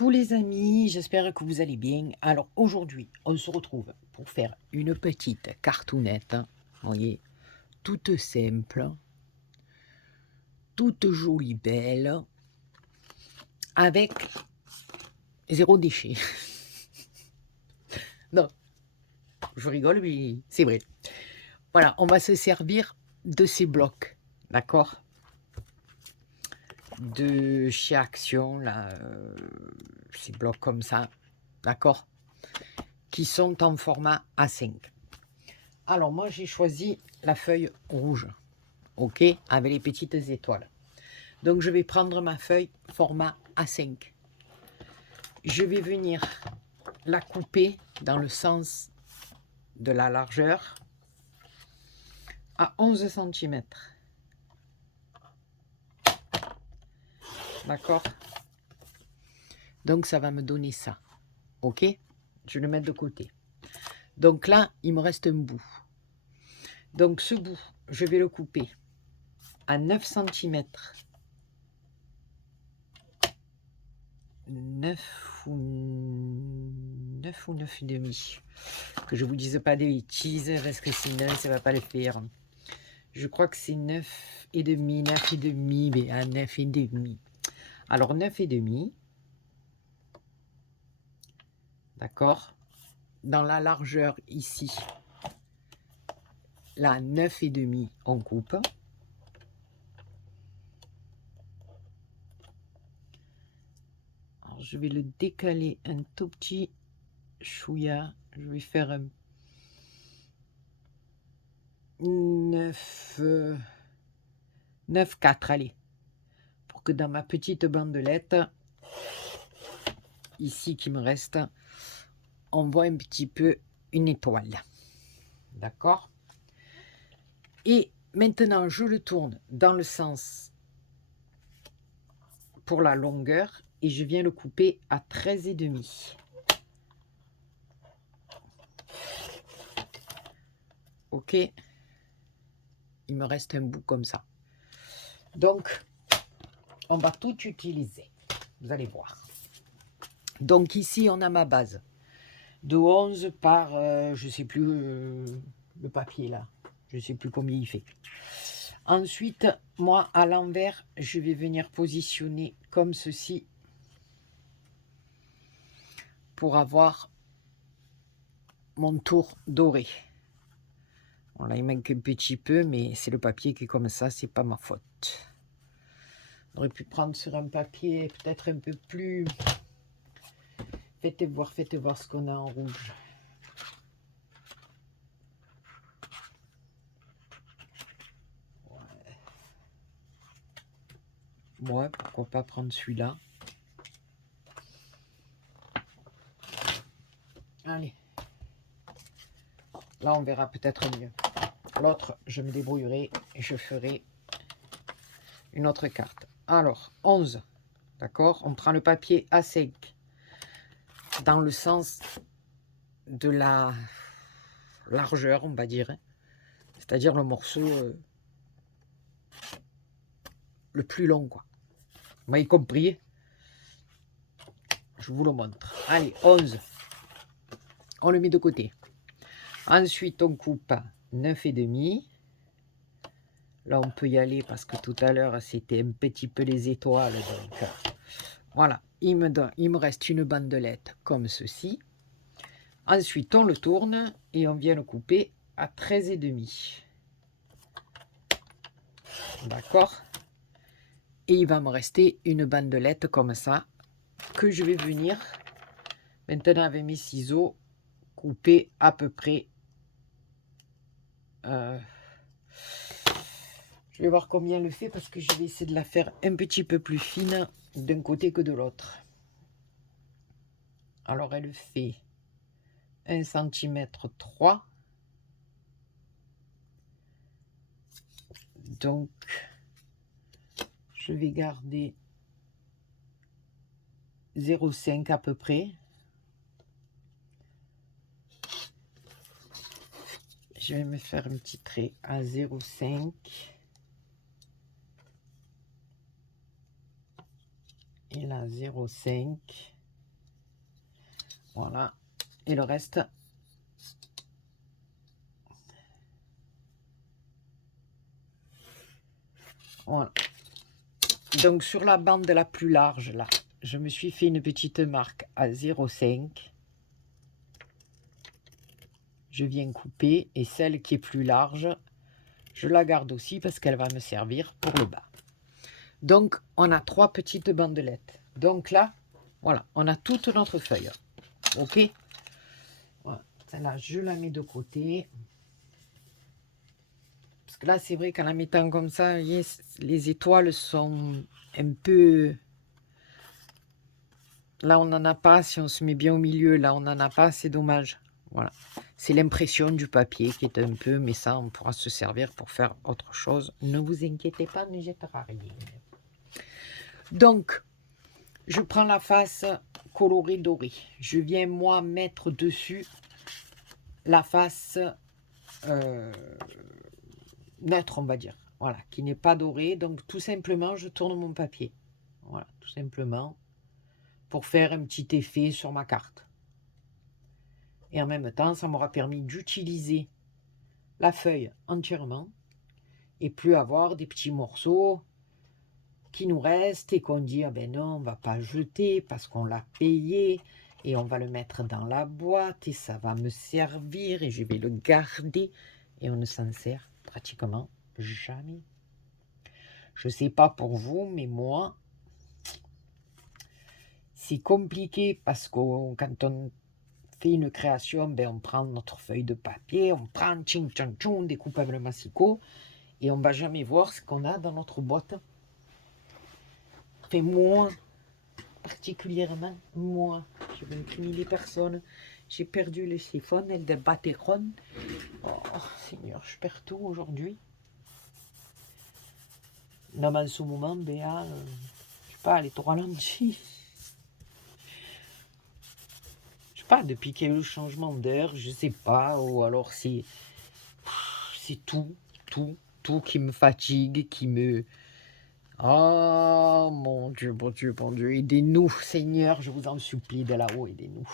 Coucou les amis, j'espère que vous allez bien. Alors aujourd'hui, on se retrouve pour faire une petite cartoonette, hein, vous voyez, toute simple, toute jolie, belle, avec zéro déchet. Non, je rigole, mais c'est vrai. Voilà, on va se servir de ces blocs, d'accord? De chez Action, là, ces blocs comme ça, d'accord? Qui sont en format A5. Alors moi j'ai choisi la feuille rouge, ok, avec les petites étoiles. Donc je vais prendre ma feuille format A5. Je vais venir la couper dans le sens de la largeur à 11 cm. D'accord? Donc ça va me donner ça. Ok? Je vais le mettre de côté. Donc là, il me reste un bout. Donc ce bout, je vais le couper à 9 cm. 9 ou 9 et demi. Que je vous dise pas des bêtises parce que sinon ça va pas le faire. Je crois que c'est 9 et demi, 9 et demi, mais à 9 et demi. Alors 9 et demi. D'accord? Dans la largeur ici. Là, 9 et demi, on coupe. Alors, je vais le décaler un tout petit chouïa. Je vais faire un 9, 9, 4, allez. Pour que dans ma petite bandelette, ici qui me reste, on voit un petit peu une étoile. D'accord? Et maintenant, je le tourne dans le sens pour la longueur et je viens le couper à 13 et demi. Ok? Il me reste un bout comme ça. Donc, on va tout utiliser. Vous allez voir. Donc ici, on a ma base de 11 par, je ne sais plus, le papier là. Je ne sais plus combien il fait. Ensuite, moi, à l'envers, je vais venir positionner comme ceci pour avoir mon tour doré. Bon, là, il manque un petit peu, mais c'est le papier qui est comme ça, c'est pas ma faute. On aurait pu prendre sur un papier peut-être un peu plus... Faites voir ce qu'on a en rouge. Ouais, pourquoi pas prendre celui-là. Allez. Là, on verra peut-être mieux. L'autre, je me débrouillerai et je ferai une autre carte. Alors, 11. D'accord? On prend le papier A5 dans le sens de la largeur, on va dire. C'est-à-dire le morceau le plus long, quoi. Vous m'avez compris? Je vous le montre. Allez, 11. On le met de côté. Ensuite, on coupe 9 et demi. Là, on peut y aller parce que tout à l'heure, c'était un petit peu les étoiles. Donc, voilà. Il me reste une bandelette comme ceci. Ensuite, on le tourne et on vient le couper à 13 et demi. D'accord? Et il va me rester une bandelette comme ça que je vais venir, maintenant avec mes ciseaux, couper à peu près. Je vais voir combien elle fait parce que je vais essayer de la faire un petit peu plus fine d'un côté que de l'autre. Alors elle fait 1 cm 3. Donc je vais garder 0,5 à peu près. Je vais me faire un petit trait à 0,5. Et là 0,5. Voilà. Et le reste, voilà. Donc sur la bande la plus large, là, je me suis fait une petite marque à 0,5. Je viens couper, et celle qui est plus large, je la garde aussi parce qu'elle va me servir pour le bas. Donc on a 3 petites bandelettes. Donc là, voilà, on a toute notre feuille. Ok, voilà. Celle-là, je la mets de côté. Parce que là, c'est vrai qu'en la mettant comme ça, vous voyez, les étoiles sont un peu... Là, on n'en a pas. Si on se met bien au milieu, là, on n'en a pas. C'est dommage. Voilà. C'est l'impression du papier qui est un peu... Mais ça, on pourra se servir pour faire autre chose. Ne vous inquiétez pas, ne jettera rien. Donc, je prends la face colorée dorée. Je viens, moi, mettre dessus la face neutre, on va dire. Voilà, qui n'est pas dorée. Donc, tout simplement, je tourne mon papier. Voilà, tout simplement. Pour faire un petit effet sur ma carte. Et en même temps, ça m'aura permis d'utiliser la feuille entièrement et plus avoir des petits morceaux qui nous restent et qu'on dit ah ben non, on va pas jeter parce qu'on l'a payé et on va le mettre dans la boîte et ça va me servir et je vais le garder et on ne s'en sert pratiquement jamais. Je sais pas pour vous, mais moi c'est compliqué parce que quand on fait une création, ben on prend notre feuille de papier, on prend tching tchang tchou, on découpe avec le massicot et on ne va jamais voir ce qu'on a dans notre boîte. Enfin, moi, particulièrement, moi, je vais incriminer personne. J'ai perdu le siphon et le batteron. Oh, Seigneur, je perds tout aujourd'hui. Non, mais en ce moment, Béa, je sais pas, les 3 lentilles. Je sais pas, depuis qu'il y a eu le changement d'heure, je sais pas, ou alors c'est tout qui me fatigue, qui me... Oh mon Dieu, bon Dieu, bon Dieu, aidez-nous, Seigneur, je vous en supplie, de là-haut, aidez-nous.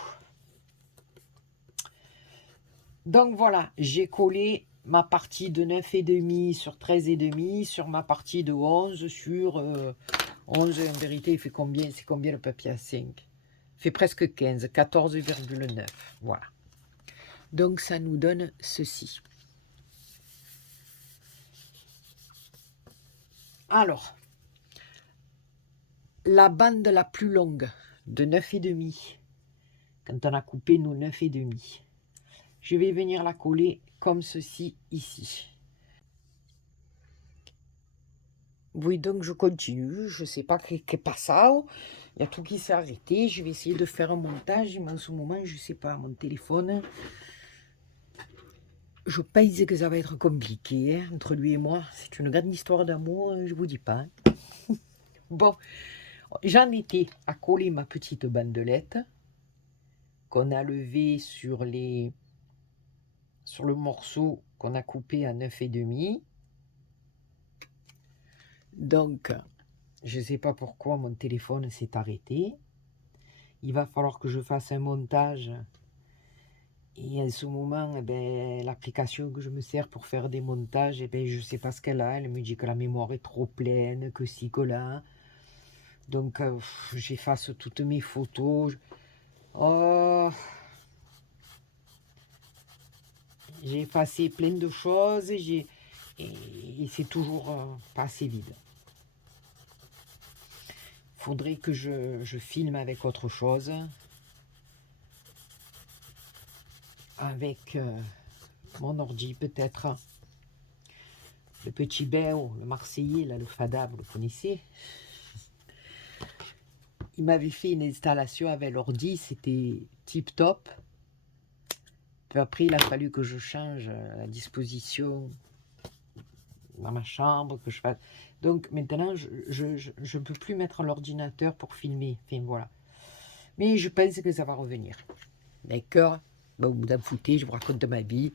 Donc voilà, j'ai collé ma partie de 9,5 sur 13,5 sur ma partie de 11 sur 11. En vérité, il fait combien? C'est combien le papier à 5? Il fait presque 15, 14,9. Voilà. Donc ça nous donne ceci. Alors, la bande la plus longue de 9,5, quand on a coupé nos 9,5, je vais venir la coller comme ceci ici. Oui, donc je continue, je ne sais pas qu'est passé, il y a tout qui s'est arrêté, je vais essayer de faire un montage, mais en ce moment, je ne sais pas, mon téléphone, je pense que ça va être compliqué, hein, entre lui et moi, c'est une grande histoire d'amour, je ne vous dis pas. Bon, j'en étais à coller ma petite bandelette, qu'on a levée sur le morceau qu'on a coupé à 9,5. Donc, je ne sais pas pourquoi mon téléphone s'est arrêté. Il va falloir que je fasse un montage. Et en ce moment, eh ben, l'application que je me sers pour faire des montages, eh ben, je ne sais pas ce qu'elle a. Elle me dit que la mémoire est trop pleine, que ci, que là. Donc, j'efface toutes mes photos. Oh, j'ai effacé plein de choses et c'est toujours pas assez vide. Faudrait que je filme avec autre chose. Avec mon ordi peut-être. Le petit Béo, le Marseillais, là, le Fada, vous le connaissez. Il m'avait fait une installation avec l'ordi, c'était tip top. Puis après, il a fallu que je change la disposition dans ma chambre, que je fasse. Donc maintenant, je ne peux plus mettre l'ordinateur pour filmer. Enfin voilà. Mais je pense que ça va revenir. D'accord? Bon, vous en foutez, je vous raconte ma vie.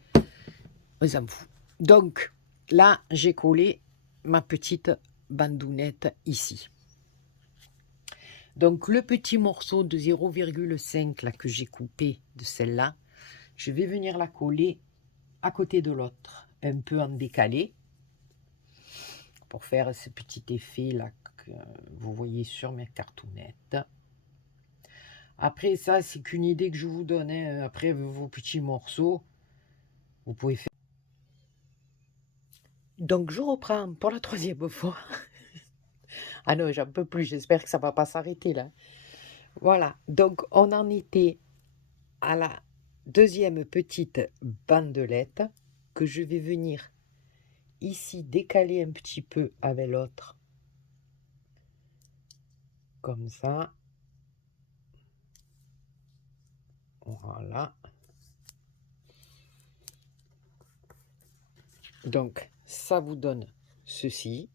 On s'en fout. Donc, là, j'ai collé ma petite bandounette ici. Donc le petit morceau de 0,5 là que j'ai coupé de celle-là, je vais venir la coller à côté de l'autre, un peu en décalé, pour faire ce petit effet là que vous voyez sur mes cartounettes. Après ça, c'est qu'une idée que je vous donne, hein. Après vos petits morceaux, vous pouvez faire. Donc je reprends pour la 3e fois. Ah non, j'en peux plus, j'espère que ça va pas s'arrêter là. Voilà, donc on en était à la 2e petite bandelette que je vais venir ici décaler un petit peu avec l'autre. Comme ça. Voilà. Donc ça vous donne ceci.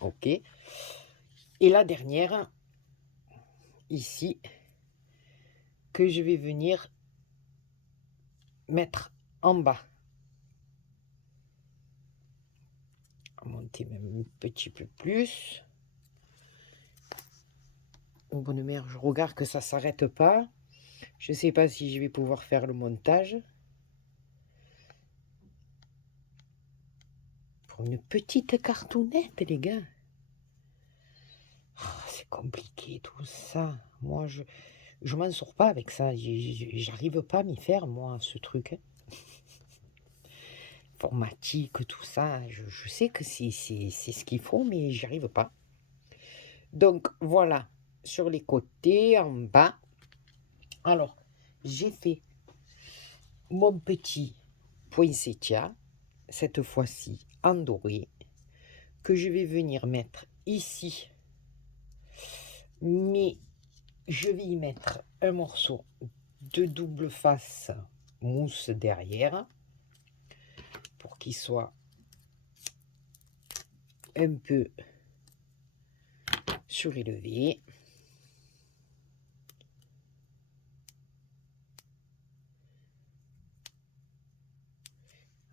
Ok. Et la dernière, ici, que je vais venir mettre en bas. Monter même un petit peu plus. Au bonne mère, je regarde que ça s'arrête pas. Je sais pas si je vais pouvoir faire le montage. Pour une petite cartounette, les gars. Oh, c'est compliqué tout ça. Moi, je m'en sors pas avec ça. J'arrive pas à m'y faire, moi, ce truc. Hein. Informatique, tout ça. Je sais que c'est ce qu'il faut, mais j'y arrive pas. Donc, voilà. Sur les côtés, en bas. Alors, j'ai fait mon petit poinsettia, cette fois-ci en doré, que je vais venir mettre ici. Mais je vais y mettre un morceau de double face mousse derrière pour qu'il soit un peu surélevé.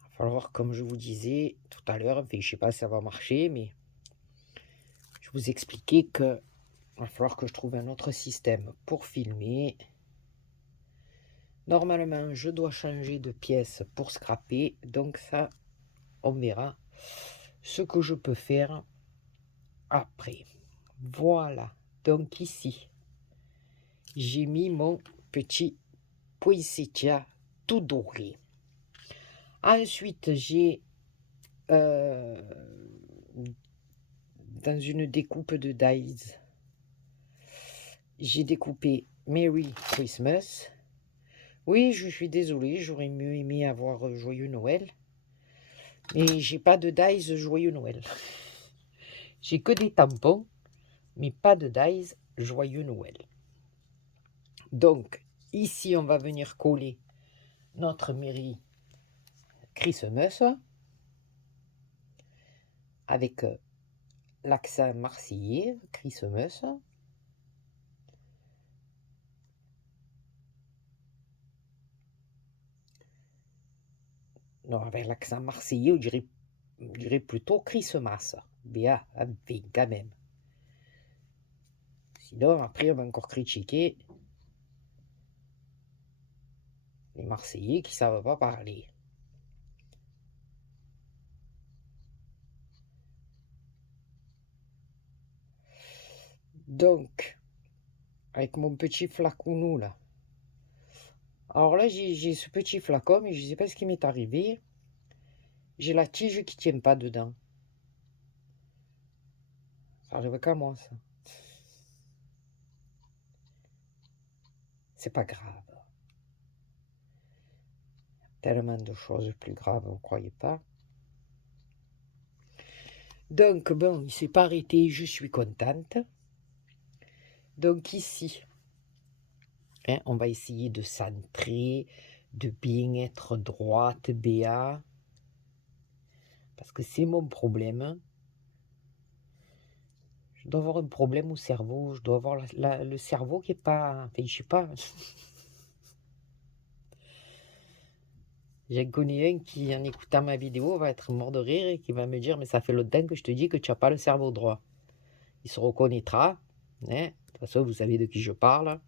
Il va falloir, comme je vous disais tout à l'heure, je ne sais pas si ça va marcher, mais je vous expliquais que il va falloir que je trouve un autre système pour filmer. Normalement, je dois changer de pièce pour scraper, donc ça, on verra ce que je peux faire après. Voilà, donc ici, j'ai mis mon petit poinsettia tout doré. Ensuite, j'ai dans une découpe de dies, j'ai découpé Merry Christmas. Oui, je suis désolée, j'aurais mieux aimé avoir Joyeux Noël. Mais j'ai pas de dies Joyeux Noël. J'ai que des tampons, mais pas de dies Joyeux Noël. Donc, ici, on va venir coller notre Merry Christmas avec l'accent marseillais, Christmas. Non, avec l'accent marseillais, on dirait plutôt Christmas. Bien, quand même. Sinon, après, on va encore critiquer les Marseillais qui ne savent pas parler. Donc, avec mon petit flacon là. Alors là, j'ai ce petit flacon, mais je ne sais pas ce qui m'est arrivé. J'ai la tige qui ne tient pas dedans. Ça arrive qu'à moi, ça. C'est pas grave. Tellement de choses plus graves, vous ne croyez pas? Donc, bon, il ne s'est pas arrêté, je suis contente. Donc ici, hein, on va essayer de centrer, de bien être droite, BA. Parce que c'est mon problème. Je dois avoir un problème au cerveau. Je dois avoir le cerveau qui est pas... Enfin, je sais pas. J'en connais un qui, en écoutant ma vidéo, va être mort de rire et qui va me dire « Mais ça fait longtemps que je te dis que tu n'as pas le cerveau droit. » Il se reconnaîtra. Hein. De toute façon, vous savez de qui je parle.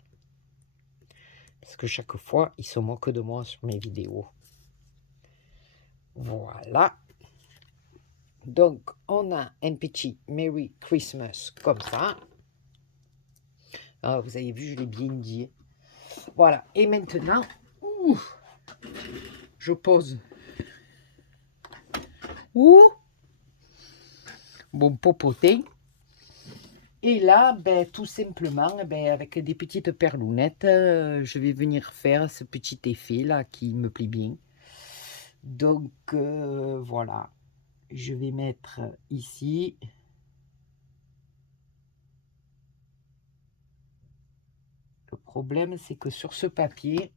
Parce que chaque fois, ils se moquent de moi sur mes vidéos. Voilà. Donc, on a un petit Merry Christmas comme ça. Ah, vous avez vu, je l'ai bien dit. Voilà. Et maintenant, je pose. Bon popotin. Et là, ben, tout simplement, ben, avec des petites perlounettes, je vais venir faire ce petit effet là qui me plaît bien. Donc, voilà. Je vais mettre ici. Le problème, c'est que sur ce papier,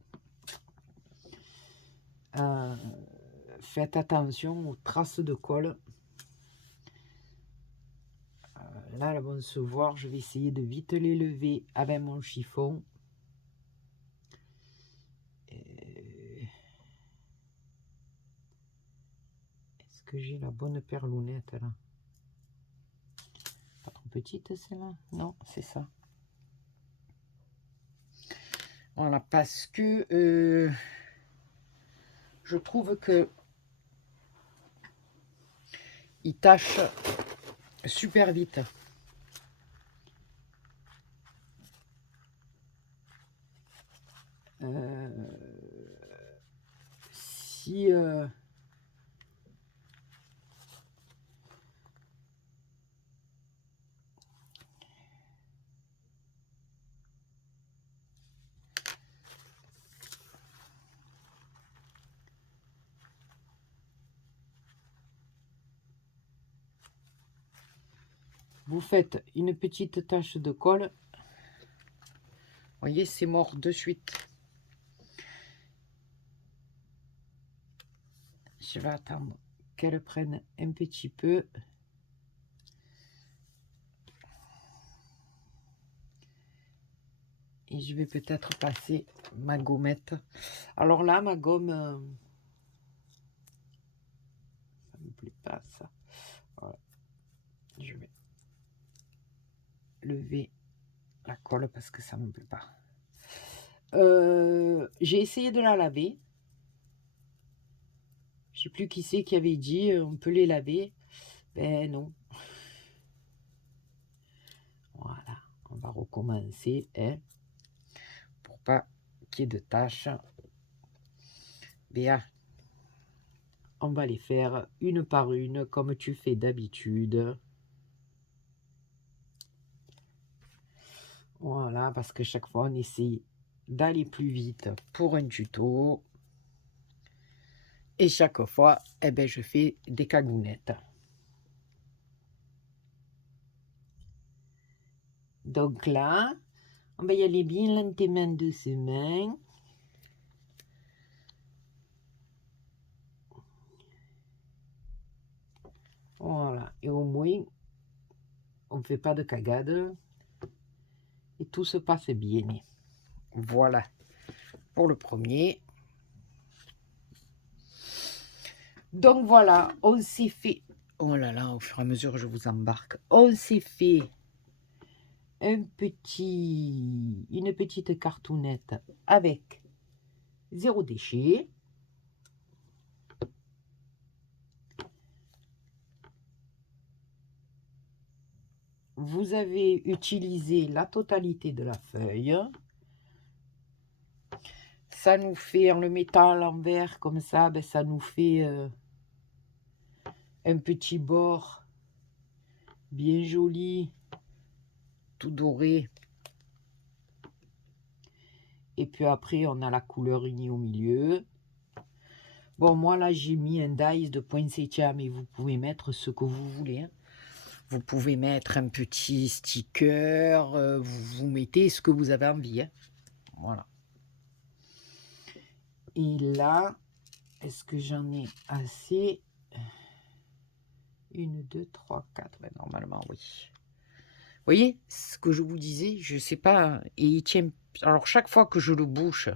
faites attention aux traces de colle. Là, elles vont se voir. Je vais essayer de vite les lever avec mon chiffon. Est-ce que j'ai la bonne perlounette là? Pas trop petite celle-là? Non, c'est ça. Voilà, parce que je trouve que il tâche super vite. Si vous faites une petite tache de colle, voyez, c'est mort de suite. Je vais attendre qu'elle prenne un petit peu. Et je vais peut-être passer ma gommette. Alors là, ma gomme, ça ne me plaît pas ça. Voilà. Je vais lever la colle parce que ça ne me plaît pas. J'ai essayé de la laver. Je ne sais plus qui c'est qui avait dit on peut les laver. Ben non. Voilà, on va recommencer hein, pour pas qu'il y ait de tâches. Bien, on va les faire une par une comme tu fais d'habitude. Voilà, parce que chaque fois on essaie d'aller plus vite pour un tuto. Et chaque fois, eh ben, je fais des cagounettes. Donc là, on va y aller bien lentement doucement. Voilà, et au moins, on ne fait pas de cagade. Et tout se passe bien. Voilà, pour le premier. Donc voilà, on s'est fait... Oh là là, au fur et à mesure, je vous embarque. On s'est fait une petite cartoonette avec 0 déchet. Vous avez utilisé la totalité de la feuille. Ça nous fait, en le mettant à l'envers comme ça, ben, ça nous fait un petit bord bien joli, tout doré. Et puis après, on a la couleur unie au milieu. Bon, moi là, j'ai mis un dice de poinsettia, mais vous pouvez mettre ce que vous voulez. Hein. Vous pouvez mettre un petit sticker, vous mettez ce que vous avez envie. Hein. Voilà. Et là, est-ce que j'en ai assez? 1, 2, 3, 4. Ben, normalement, oui. Vous voyez, ce que je vous disais, je ne sais pas. Et il tient. Alors, chaque fois que je le bouche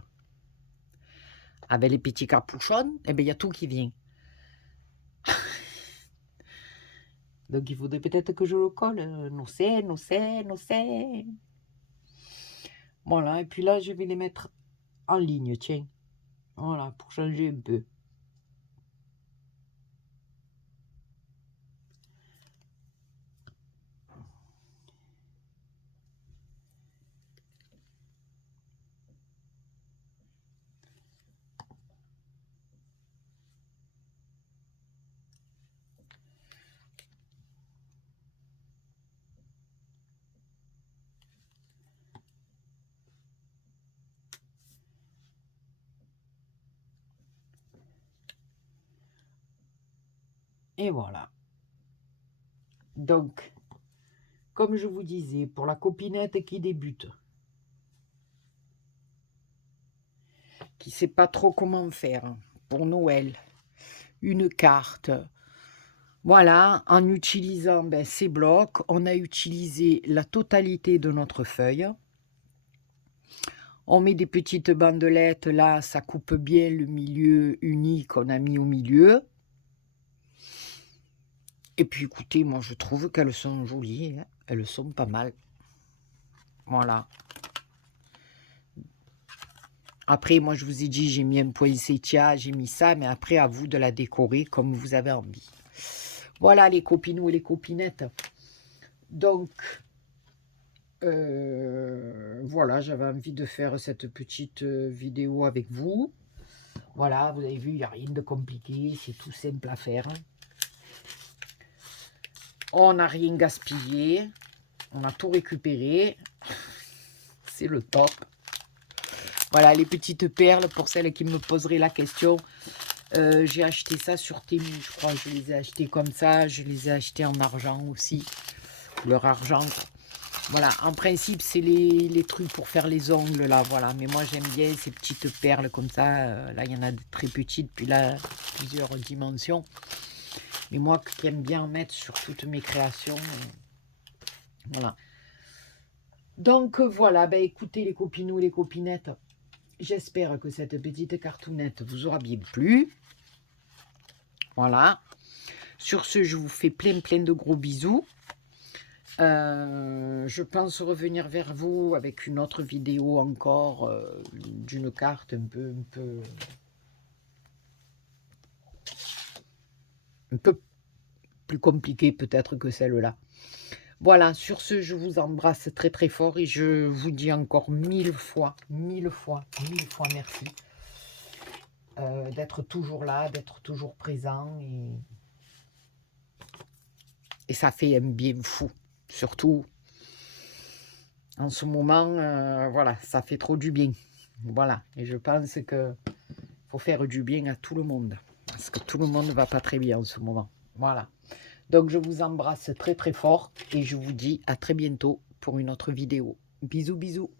avec les petits capuchons, eh ben, il y a tout qui vient. Donc, il faudrait peut-être que je le colle. Non, c'est. Voilà, et puis là, je vais les mettre en ligne, tiens. Voilà, pour changer un peu. Et voilà. Donc, comme je vous disais, pour la copinette qui débute, qui ne sait pas trop comment faire pour Noël, une carte. Voilà, en utilisant ces blocs, on a utilisé la totalité de notre feuille. On met des petites bandelettes, là, ça coupe bien le milieu uni qu'on a mis au milieu. Et puis écoutez, moi je trouve qu'elles sont jolies, hein. Elles sont pas mal. Voilà. Après, moi je vous ai dit, j'ai mis un poinsettia, j'ai mis ça, mais après à vous de la décorer comme vous avez envie. Voilà les copinous et les copinettes. Donc, voilà, j'avais envie de faire cette petite vidéo avec vous. Voilà, vous avez vu, il n'y a rien de compliqué, c'est tout simple à faire. On n'a rien gaspillé, on a tout récupéré. C'est le top. Voilà, les petites perles, pour celles qui me poseraient la question. J'ai acheté ça sur Temu, je crois. Je les ai achetées comme ça. Je les ai achetées en argent aussi. Couleur argent. Voilà, en principe, c'est les trucs pour faire les ongles, là, voilà. Mais moi, j'aime bien ces petites perles comme ça. Là, il y en a de très petites, puis là, plusieurs dimensions. Mais moi, qui aime bien en mettre sur toutes mes créations. Voilà. Donc, voilà, ben, écoutez, les copinous, les copinettes, j'espère que cette petite cartoonette vous aura bien plu. Voilà. Sur ce, je vous fais plein de gros bisous. Je pense revenir vers vous avec une autre vidéo encore d'une carte un peu plus compliquée peut-être que celle-là. Voilà, sur ce, je vous embrasse très fort et je vous dis encore mille fois merci d'être toujours là, d'être toujours présent et ça fait un bien fou. Surtout en ce moment, voilà, ça fait trop du bien. Voilà, et je pense que faut faire du bien à tout le monde. Parce que tout le monde ne va pas très bien en ce moment. Voilà. Donc, je vous embrasse très fort et je vous dis à très bientôt pour une autre vidéo. Bisous, bisous.